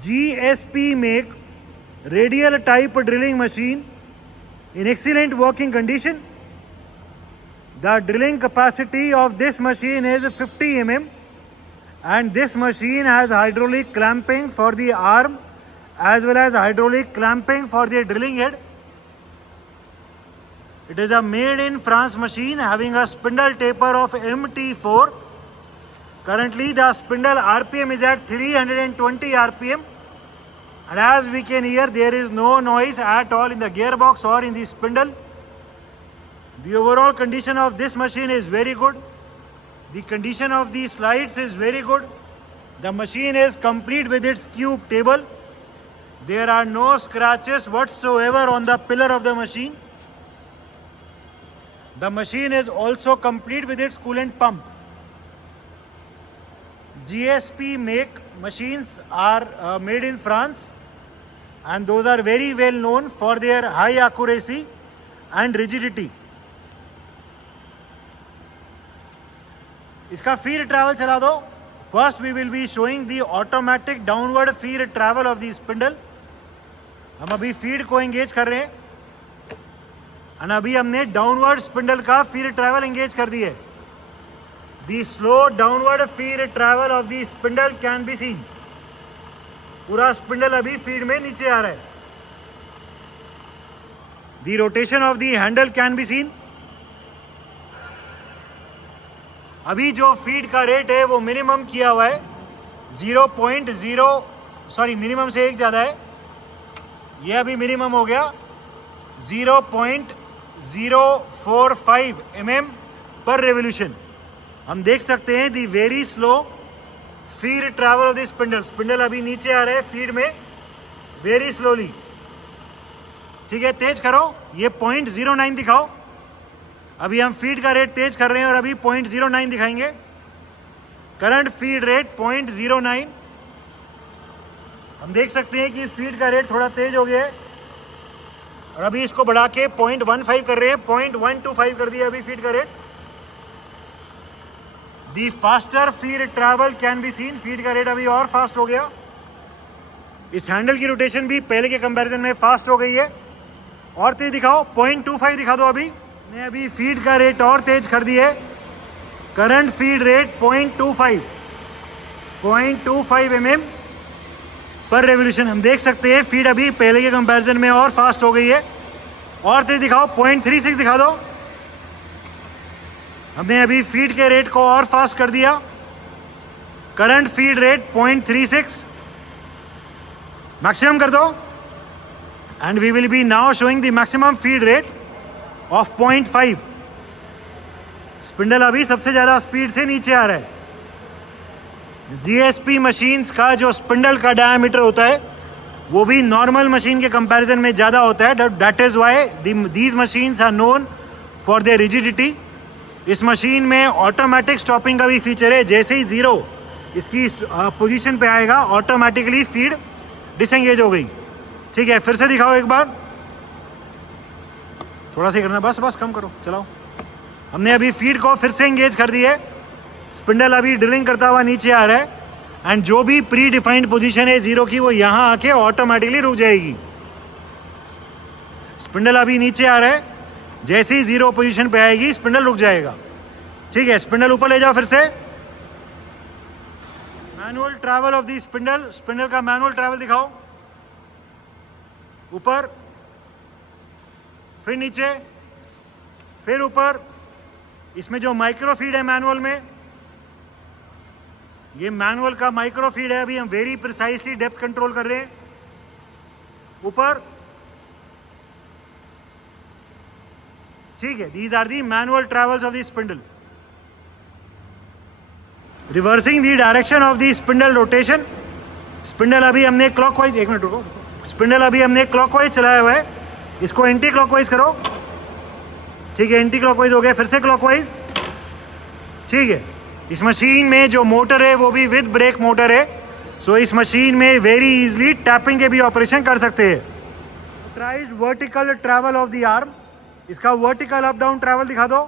GSP make radial type drilling machine in excellent working condition. The drilling capacity of this machine is 50 mm and this machine has hydraulic clamping for the arm as well as hydraulic clamping for the drilling head. It is a made in France machine having a spindle taper of MT4. Currently the spindle RPM is at 320 RPM and as we can hear there is no noise at all in the gearbox or in the spindle. The overall condition of this machine is very good. The condition of the slides is very good. The machine is complete with its cube table. There are no scratches whatsoever on the pillar of the machine. The machine is also complete with its coolant pump. GSP make machines are made in France and those are very well known for their high accuracy and rigidity. इसका feed travel चला दो. First we will be showing the automatic downward feed travel of the spindle. हम अभी feed को engage कर रहे हैं और अभी हमने downward spindle का feed travel engage कर दी है. The slow downward feed travel of the spindle can be seen. पूरा spindle अभी feed में नीचे आ रहा है. The rotation of the handle can be seen. अभी जो फीड का रेट है वो मिनिमम किया हुआ है 0.0 मिनिमम से एक ज़्यादा है. ये अभी मिनिमम हो गया 0.045 mm पर रेवोल्यूशन. हम देख सकते हैं दी very slow feed travel of the spindle. Spindle अभी नीचे आ रहे हैं फीड में वेरी स्लोली. ठीक है, तेज करो. ये 0.09 दिखाओ. अभी हम फीड का रेट तेज कर रहे हैं और अभी 0.09 दिखाएंगे. Current feed rate 0.09. हम देख सकते हैं कि फीड का रेट थोड़ा तेज हो गया है और अभी इसको बढ़ा के 0.15 कर रहे हैं. 0.125 कर दिया अभी फीड का rate. The faster feed travel can be seen. Feed का रेट अभी और फास्ट हो गया. इस हैंडल की रोटेशन भी पहले के कंपैरिजन में फास्ट हो गई है. और तेज दिखाओ. 0.25 दिखा दो. अभी अभी फीड का रेट और तेज कर दी है. करंट फीड रेट 0.25 mm पर रेवोल्यूशन. हम देख सकते हैं फीड अभी पहले के कंपैरिजन में और फास्ट हो गई है. और तेज दिखाओ. 0.36 दिखा दो. हमने अभी फीड के रेट को और फास्ट कर दिया. करंट फीड रेट 0.36 मैक्सिमम कर दो. And we will be now showing the maximum feed rate of 0.5. Spindle अभी सबसे ज़्यादा स्पीड से नीचे आ रहा है. जीएसपी मशीन्स का जो स्पिंडल का डायमीटर होता है वो भी नॉर्मल मशीन के कंपैरिजन में ज़्यादा होता है. That is why these machines are known for their rigidity. इस मशीन में ऑटोमेटिक स्टॉपिंग का भी फीचर है. जैसे ही ज़ीरो इसकी पोजीशन पे आएगा ऑटोमेटिकली फीड डिसएंगेज हो गई. ठीक है, फिर से दिखाओ एक बार. थोड़ा सा करना, बस कम करो, चलाओ. हमने अभी फीड को फिर से एंगेज कर दी है. स्पिंडल अभी ड्रिलिंग करता हुआ नीचे आ रहा है एंड जो भी प्री डिफाइंड पोजीशन है ज़ीरो की वो यहाँ आके ऑटोमेटिकली रुक जाएगी. स्पिंडल अभी नीचे आ रहा है. जैसे ही ज़ीरो पोजीशन पे आएगी स्पिंडल रुक जाएगा. ठीक है, स्पिंडल ऊपर ले जाओ फिर से. Manual travel of the spindle. Spindle का मैनुअल ट्रैवल दिखाओ. ऊपर, फिर नीचे, फिर ऊपर. इसमें जो माइक्रो फीड है मैनुअल में, ये मैनुअल का माइक्रो फीड है. अभी हम वेरी प्रिसाइसली डेप्थ कंट्रोल कर रहे हैं. ऊपर, ठीक है. These are the manual travels of the spindle. Reversing the direction of the spindle rotation. Spindle अभी हमने क्लॉकवाइज, एक मिनट रुको. स्पिंडल अभी हमने क्लॉकवाइज चलाया हुआ है. इसको एंटी क्लॉकवाइज करो. ठीक है, एंटी क्लॉकवाइज हो गया. फिर से क्लॉकवाइज. ठीक है. इस मशीन में जो मोटर है वो भी विद ब्रेक मोटर है. सो इस मशीन में वेरी इजीली टैपिंग के भी ऑपरेशन कर सकते हैं. Tries vertical travel of the arm. इसका वर्टिकल अप डाउन ट्रैवल दिखा दो.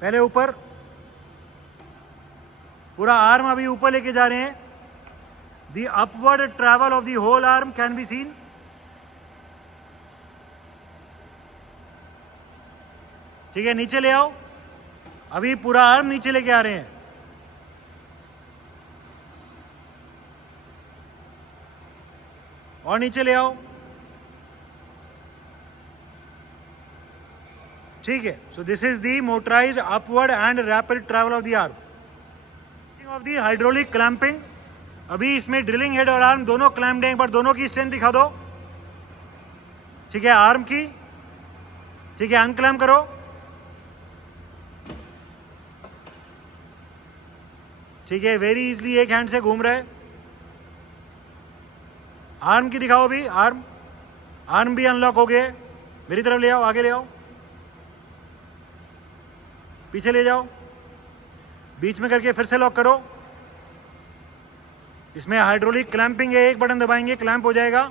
पहले ऊपर, पूरा आर्म अभी ऊपर लेके जा रहे हैं. The upward travel of the whole arm can be seen. ठीक है, नीचे ले आओ. अभी पूरा आर्म नीचे लेके आ रहे हैं. और नीचे ले आओ. ठीक है. So this is the motorised upward and rapid travel of the arm. Of the hydraulic clamping. अभी इसमें ड्रिलिंग हेड और आर्म दोनों क्लैम्प्ड हैं. एक बार दोनों की स्ट्रेंथ दिखा दो. ठीक है, आर्म की. ठीक है, अनक्लैम्प करो. ठीक है, वेरी इजीली एक हैंड से घूम रहा है. आर्म की दिखाओ अभी. आर्म भी अनलॉक हो गए. मेरी तरफ ले आओ, आगे ले आओ, पीछे ले जाओ, बीच में करके फिर से लॉक करो. इसमें हाइड्रोलिक क्लैंपिंग है. एक बटन दबाएंगे क्लैंप हो जाएगा.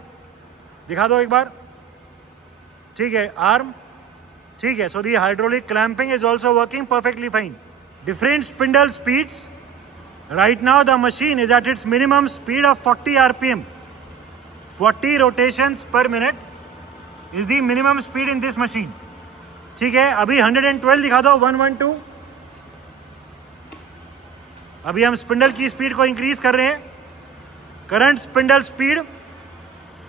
दिखा दो एक बार. ठीक है, आर्म. ठीक है, so the hydraulic clamping is also working perfectly fine. Different spindle speeds. Right now the machine is at its minimum speed of 40 RPM. 40 rotations per minute is the minimum speed in this machine. ठीक है, अभी 112 दिखा दो. 112. अभी हम spindle की speed को increase कर रहे हैं. Current spindle speed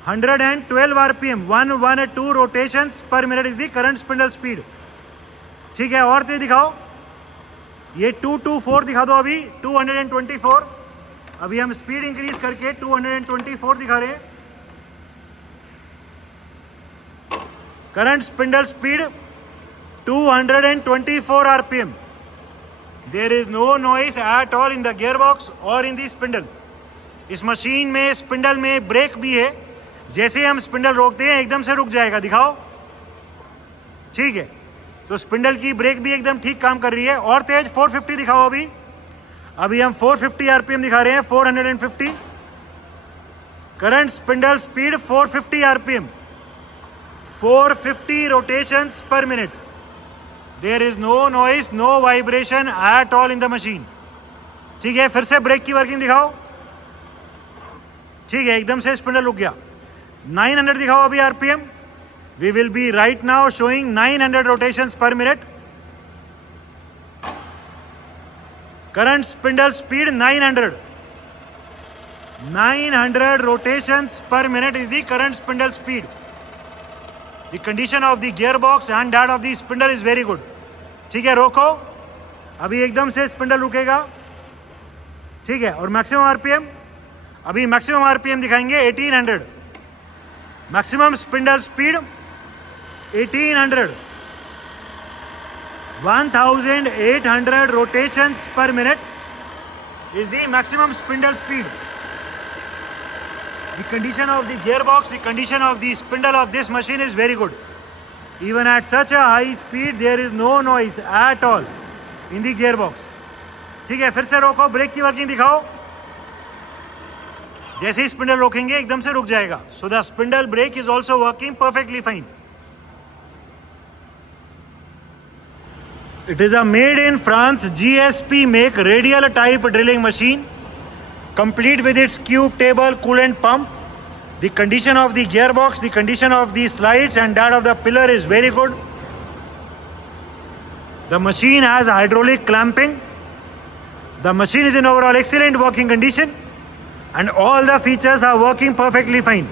112 RPM. 112 rotations per minute is the current spindle speed. ठीक है, और तेज दिखाओ. ये 224 दिखा दो. अभी 224. अभी हम स्पीड इंक्रीज करके 224 दिखा रहे हैं. Current spindle speed 224 RPM. There is no noise at all in the gearbox or in the spindle. इस मशीन में स्पिंडल में ब्रेक भी है. जैसे हम स्पिंडल रोकते हैं एकदम से रुक जाएगा. दिखाओ. ठीक है, तो स्पिंडल की ब्रेक भी एकदम ठीक काम कर रही है. और तेज 450 दिखाओ. अभी हम 450 RPM दिखा रहे हैं. 450. Current spindle speed 450 RPM. 450 rotations per minute. There is no noise, no vibration at all in the machine. ठीक है, फिर से ब्रेक की वर्किंग दिखाओ. ठीक है, एकदम से स्पिंडल रुक गया. 900 दिखाओ अभी RPM. We will be right now showing 900 rotations per minute. Current spindle speed 900. 900 rotations per minute is the current spindle speed. The condition of the gearbox and that of the spindle is very good. ठीक है, रोको. अभी एकदम से spindle रुकेगा. ठीक है, और मैक्सिमम RPM. अभी मैक्सिमम RPM दिखाएंगे 1800. Maximum spindle speed 1800. 1800 rotations per minute is the maximum spindle speed. The condition of the gearbox, the condition of the spindle of this machine is very good. Even at such a high speed, there is no noise at all in the gearbox. ठीक है, फिर से रोको. Break की working दिखाओ. जैसे ही spindle रोकेंगे एकदम से रुक जाएगा. So the spindle brake is also working perfectly fine. It is a made in France GSP make radial type drilling machine. Complete with its cube table, coolant pump. The condition of the gearbox, the condition of the slides and that of the pillar is very good. The machine has hydraulic clamping. The machine is in overall excellent working condition and all the features are working perfectly fine.